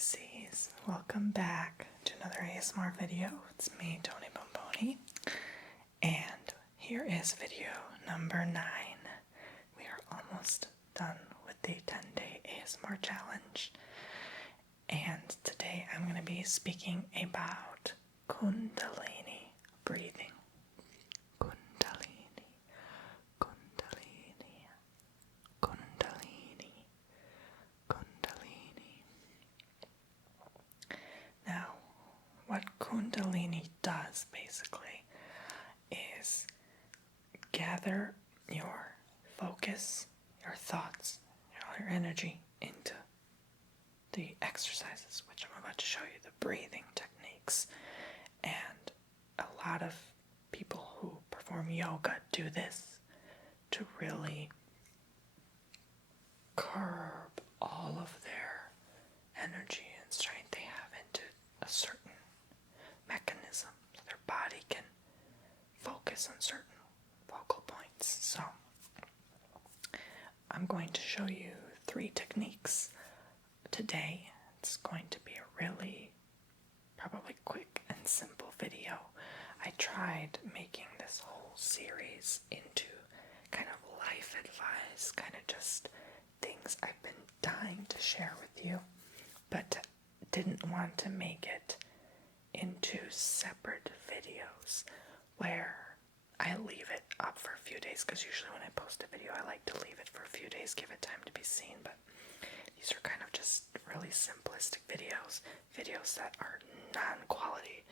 Poopsies, welcome back to another ASMR video. It's me, Tony Bomboni, and here is video number 9. We are almost done with the 10-day ASMR challenge, and today I'm going to be speaking about Kundalini breathing. Kundalini, Kundalini, Kundalini, Kundalini. Now, what Kundalini does basically is gather your focus, your thoughts, your energy into the exercises, which I'm about to show you, the breathing techniques. And a lot of people who perform yoga do this to really curb all of their energy and strength they have into a certain mechanism so their body can focus on certain focal points. So I'm going to show you 3 techniques today. It's going to be a really probably quick and simple video. I tried making this whole series into kind of life advice, kind of just things I've been dying to share with you, but didn't want to make it into separate videos where I leave it up for a few days, because usually when I post a video I like to leave it for a few days, give it time to be seen, but these are kind of just really simplistic videos that are non-quality,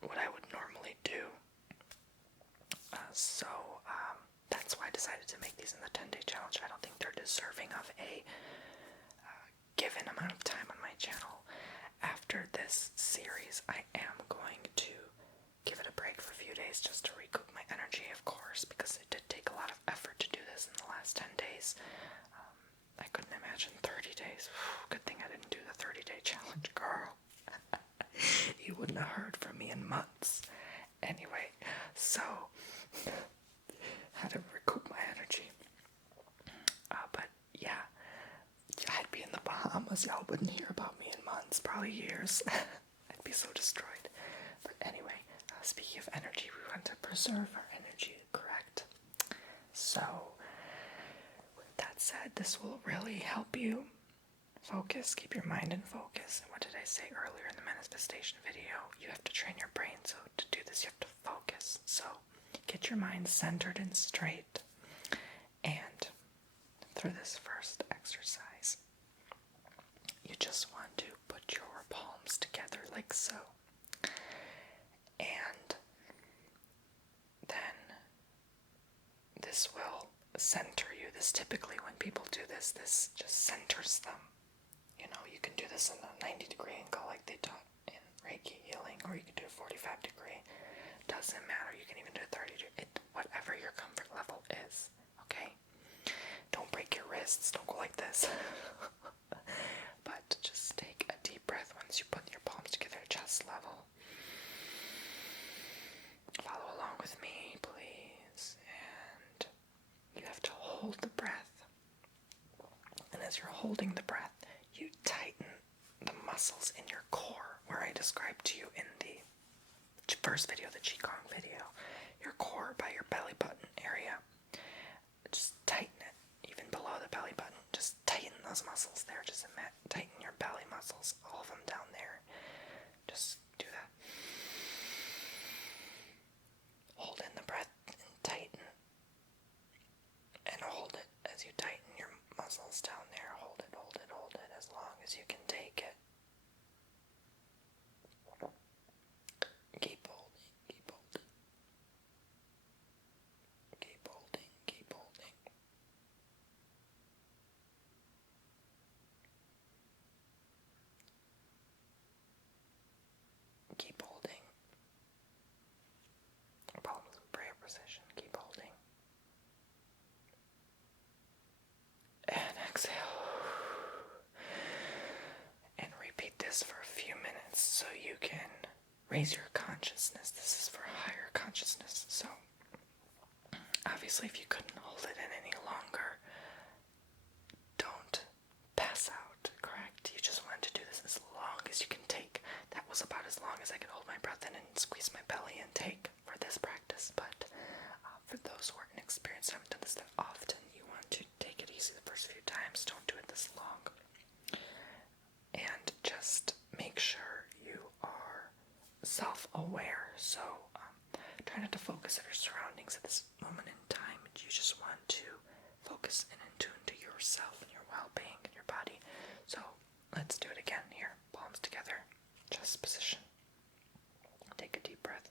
what I would normally do. So that's why I decided to make these in the 10-day challenge. I don't think they're deserving of a given amount of time on my channel. After this series, I am going to give it a break for a few days just to recoup my energy, of course, because it did take a lot of effort to do this in the last 10 days. I couldn't imagine 30 days. Good thing I didn't do the 30-day challenge, girl. You wouldn't have heard from me in months. Anyway, so had to recoup my energy. But yeah, I'd be in the Bahamas. Y'all wouldn't hear about me in months, probably years. I'd be so destroyed. But anyway, speaking of energy, we want to preserve our energy, correct? So with that said, this will really help you focus, keep your mind in focus. And what did I say earlier in the manifestation video? You have to train your brain, so to do this you have to focus. So get your mind centered and straight. And for this first exercise, you just want to put your palms together like so. And then this will center you. This typically, when people do this just centers them. You know, you can do this in a 90-degree angle like they taught in Reiki healing, or you can do a 45-degree. Doesn't matter. You can even do a 30-degree. Whatever your comfort level is, okay? Don't break your wrists. Don't go like this. But just take a deep breath once you put your palms together at chest level. Follow along with me, please. And you have to hold the breath. And as you're holding the breath, you tighten the muscles in your core, where I described to you in the first video, the Qigong video. Your core by your belly button area. Just tighten it, even below the belly button. Just tighten those muscles there. Just tighten your belly muscles, all of them down there. Just do that. Hold in the breath and tighten. And hold it as you tighten your muscles down there. Hold it, hold it, hold it as long as you can take it. Keep holding, keep holding. Keep holding, keep holding. Keep holding. Palms in prayer position. Keep holding. And exhale. And repeat this for a few minutes so you can raise your consciousness. This is for higher consciousness. So obviously if you couldn't hold it in any longer, don't pass out, correct? You just want to do was about as long as I could hold my breath in and squeeze my belly and take for this practice, but for those who are inexperienced and haven't done this that often, you want to take it easy the first few times. Don't do it this long. And just make sure you are self-aware. So try not to focus on your surroundings at this moment in time. You just want to focus and in tune to yourself and your well-being and your body. So let's do it again here. Palms together, chest position. Take a deep breath.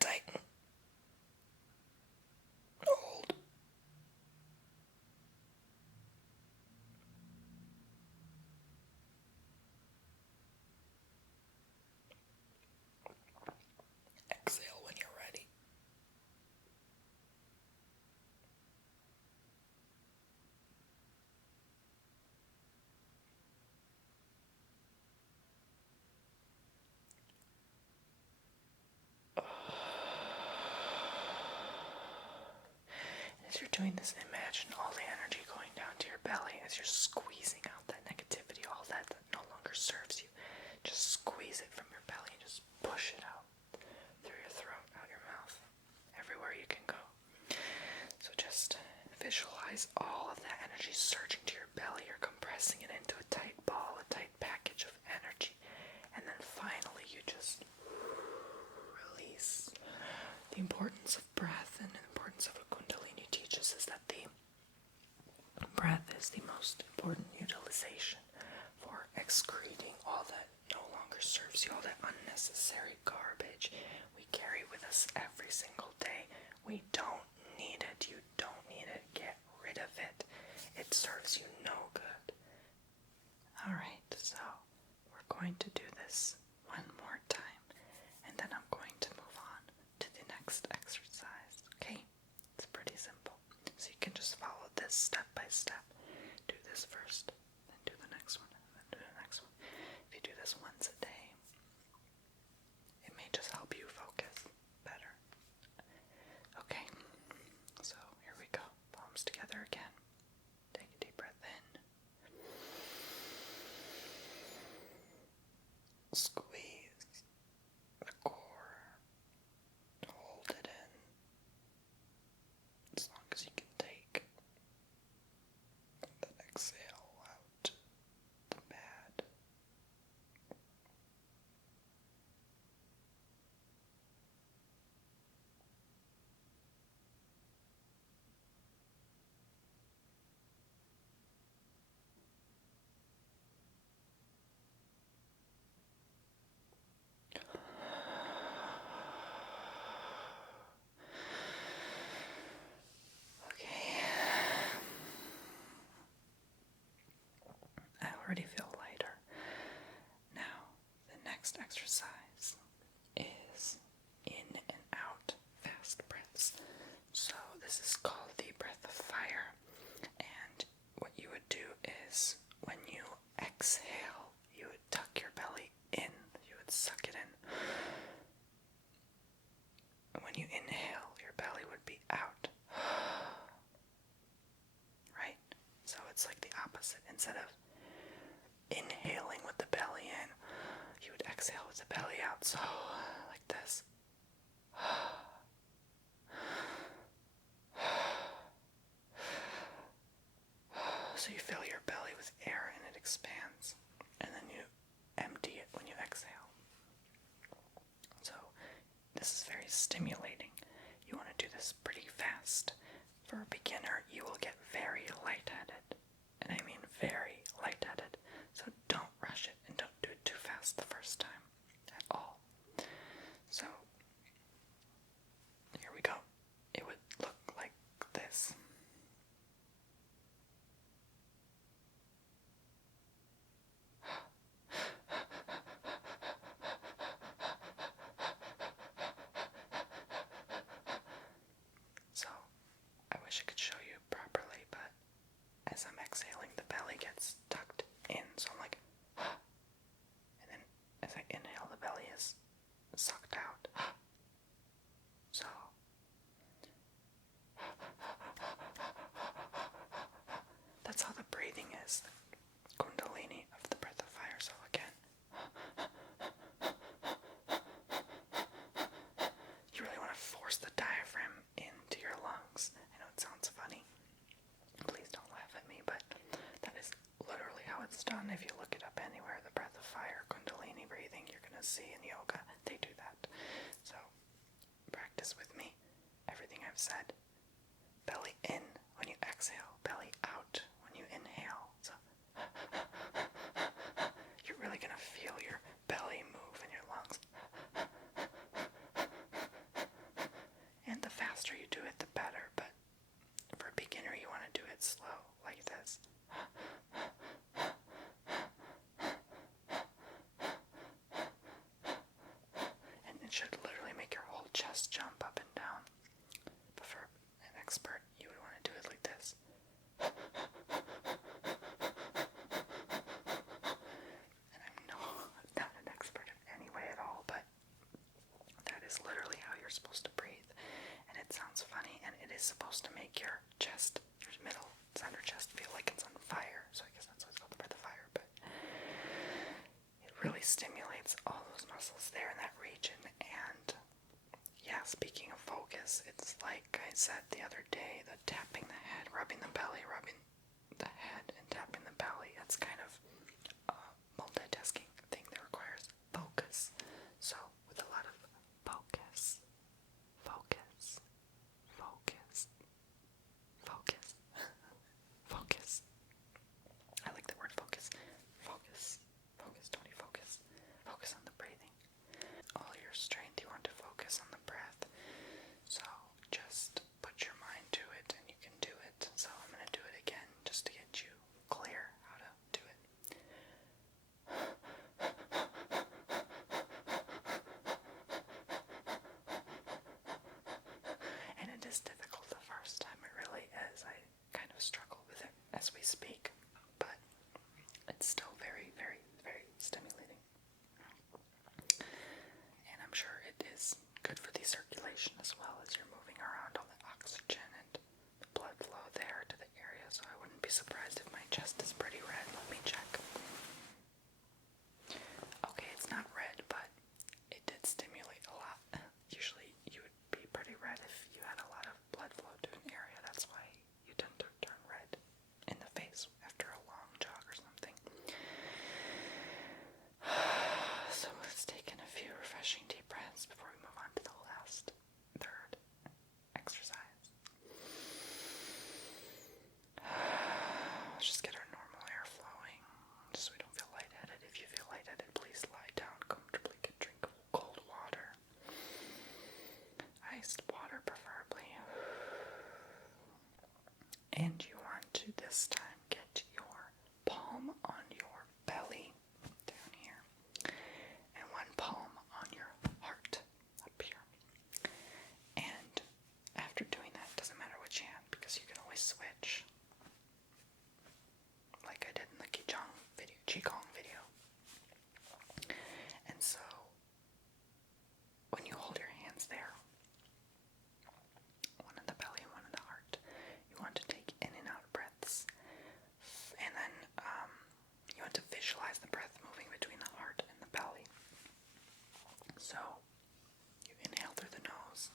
Tighten. Hold. Exhale when you're ready. As you're doing this, imagine all the energy going down to your belly as you're squeezing out that negativity, all that no longer serves you. Just squeeze it from your belly and just push it out through your throat, out your mouth, everywhere you can go. So just visualize all of that energy surging to your belly. You're compressing it into a tight ball, a tight package of energy. And then finally you just release. The importance of breath and the importance of what Kundalini teaches is that the breath is the most important utilization for excreting all that no longer serves you, all that unnecessary garbage we carry with us every single day. We don't need it. You don't need it. Get rid of it. It serves you no good. Alright, so we're going to do this one more time, and then I'm going to move on to the next exercise. Okay? It's pretty simple. So you can just follow this step by step. Do this first, then do the next one, then do the next one. If you do this once a day, it may just help you focus better. Okay, so here we go. Palms together again. Take a deep breath in. Squeeze the core. Hold it in as long as you can take. Then exhale out the bad. Okay. I already feel lighter. Now, the next exercise is in and out fast breaths. So this is called the breath of fire. And what you would do is when you exhale, you would tuck your belly in. You would suck it in. And when you inhale, your belly would be out. Right? So it's like the opposite. Instead of inhaling with the belly in, you would exhale with the belly out. So, like this. So you fill your belly with air and it expands. And then you empty it when you exhale. So this is very stimulating. You want to do this pretty fast. For a beginner, you will get very lightheaded. And I mean very lightheaded. So don't rush it and don't do it too fast the first time at all. So here we go. It would look like this. So I wish I could show you properly, but as I'm exhaling, the belly gets tucked in. So I'm like, and then as I inhale, the belly is sucked out. So that's how the breathing is. Kundalini done. If you look it up anywhere, the breath of fire, Kundalini breathing, you're going to see in yoga, they do that. So practice with me everything I've said. Belly in when you exhale, belly out when you inhale. So you're really going to feel your belly move in your lungs. And the faster you do it, the better, but for a beginner, you want to do it slow, like this. And it should literally make your whole chest jump up and down. But for an expert, you would want to do it like this. And I'm not an expert in any way at all, but that is literally how you're supposed to breathe. And it sounds funny, and it is supposed to make your chest, your middle center chest, feel like it's on fire. So I guess that's why it's called the breath of fire. But it really stimulates all those muscles there in that region. And yeah, speaking of focus, it's like I said the other day, the tapping the head, rubbing the belly, rubbing the head, and tapping the belly. It's kind of a multitasking thing that requires focus. So with a lot of focus, focus, focus, focus, focus. I like the word focus. Focus, focus, Tony, focus. Focus on the breathing. All your strength, you want to focus on the breath. So just put your mind to it and you can do it. So I'm going to do it again just to get you clear how to do it. And it is difficult the first time, it really is. I kind of struggle with it as we speak, but it's still very, very, very stimulating. And I'm sure it is good for the circulation as well, as you're moving around all the oxygen and the blood flow there to the area. So I wouldn't be surprised if my chest is pretty red. Let me check. Okay, it's not red, but it did stimulate a lot. Usually you would be pretty red if you had a lot of blood flow to an area. That's why you tend to turn red in the face after a long jog or something. So let's take in a few refreshing deep breaths before we move on to the last third exercise. Let's just get our normal air flowing, just so we don't feel lightheaded. If you feel lightheaded, please lie down comfortably, get a drink of cold water. Iced water preferably. And you want to this time get your palm on your belly down here and one palm on your heart up here. And after doing that, it doesn't matter which hand because you can always switch, like I did in the Qigong video. And so when you hold your hands there, one in the belly and one in the heart, you want to take in and out breaths. And then you want to visualize the breath moving between the heart and the belly. So you inhale through the nose.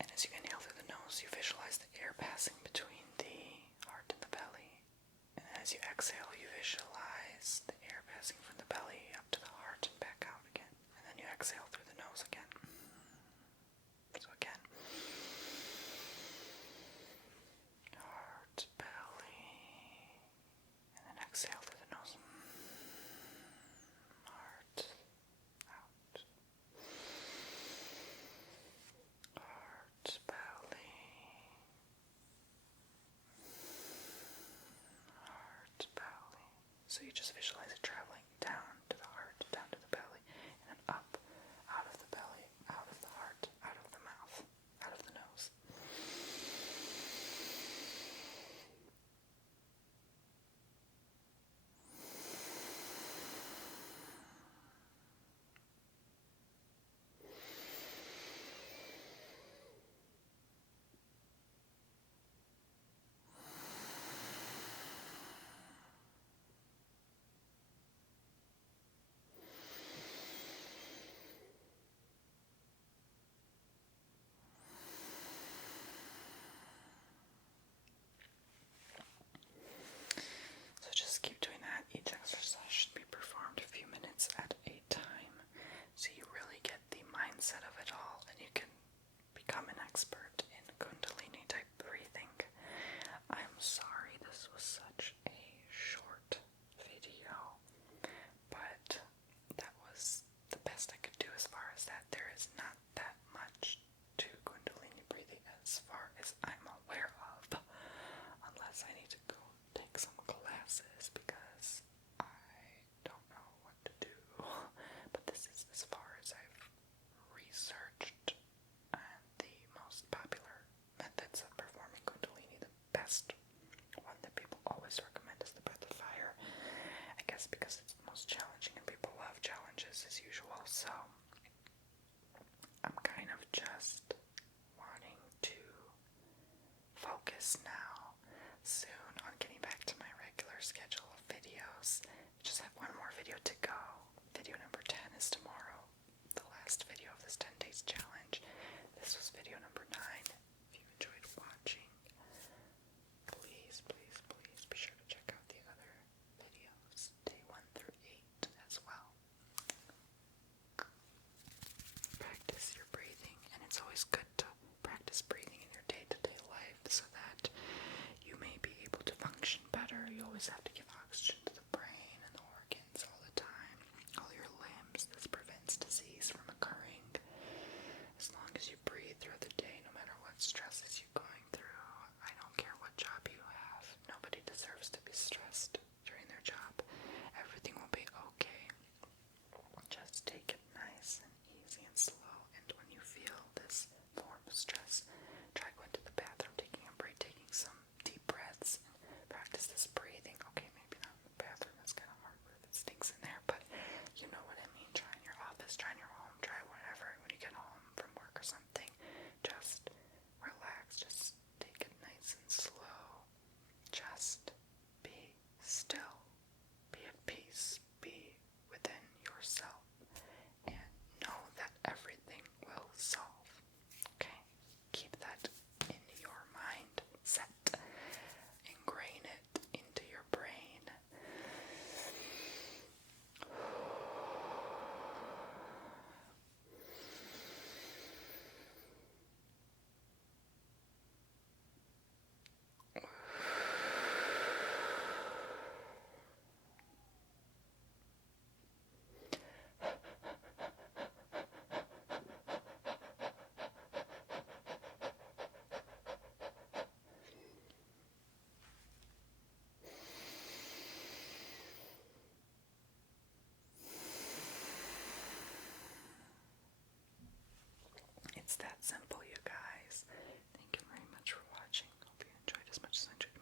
And as you inhale through the nose, you visualize the air passing between the heart and the belly. And as you exhale, you visualize the air passing from the belly up to the heart and back out again. And then you exhale through the nose again. So again. Heart, belly. And then exhale through the nose. Heart, out. Heart, belly. Heart, belly. So you just visualize it traveling down to the heart, down to the belly, and then up, out of the belly, class. I need to go take some classes because I don't know what to do. But this is as far as I've researched, and the most popular methods of performing Kundalini. The best one that people always recommend is the breath of fire. I guess because it's the most challenging and people love challenges as usual. So I'm kind of just wanting to focus now soon on getting back to my regular schedule of videos. I just have one more video to go. Video number 10 is tomorrow, the last video of this 10 days challenge. This was video number 9. If you enjoyed watching, please, please, please be sure to check out the other videos, day 1 through 8 as well. Practice your breathing, and it's always good to practice breathing in your day-to-day life so that you may be able to function better. You always have to give oxygen to the brain and the organs all the time, all your limbs. This prevents disease from occurring. As long as you breathe throughout the day, no matter what stresses you're going through, I don't care what job you have, nobody deserves to be stressed during their job. Everything will be okay. Just take it nice and easy and slow, and when you feel this form of stress, try going to the bathroom, taking a break, taking some deep breaths, and practice this breathing. Okay, maybe not in the bathroom, that's kind of hard if it stinks in there, but you know what I mean. Try in your office, try in your home, try whatever. When you get home from work or something, just relax, just take it nice and slow. Just be still, be at peace, be within yourself, and know that everything will solve. Okay? Keep that in your mind set. Ingrain it into your brain. It's that simple, you guys. Thank you very much for watching. Hope you enjoyed as much as I enjoyed